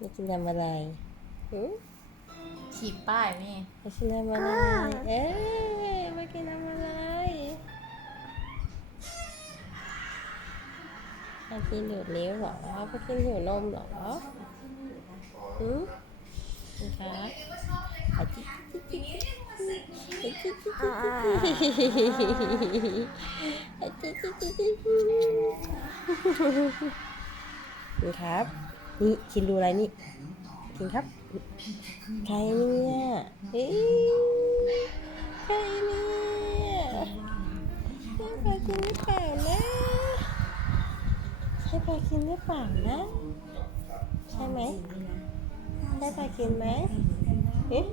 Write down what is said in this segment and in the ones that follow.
ไม่กินทำอะไรหือฉีบป้ายนี่ไม่กินทำอะไรเอ๊ะไม่กินทำอะไรไม่กินดูดเลี้ยวเหรอไม่กินหัวนมเหรอหือคุณคะอาจิจิจิจิอาจิจิจิจิอาจิจิจิจิคุณครับ นี่คินดูอะไรนี่ คินครับ ใครเนี่ยเอ๊ะใครเนี่ยใช่ปลากินหรือเปล่านะใช่ปลากินหรือเปล่านะ ใช่ไหมใช่ปลากินไหมเอ๊ะ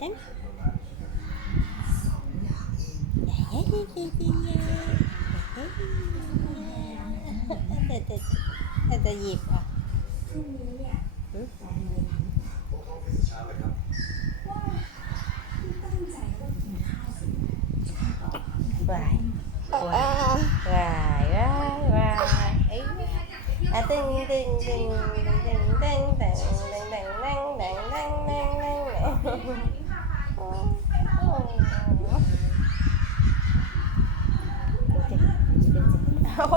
Tắm Tên tên Diệp à ừ. Hoài Hoài Hoài Hoài Ý À tinh tinh tinh tinh tinh tinh tinh tinh tinh tinh tinh. tên Mm-hmm.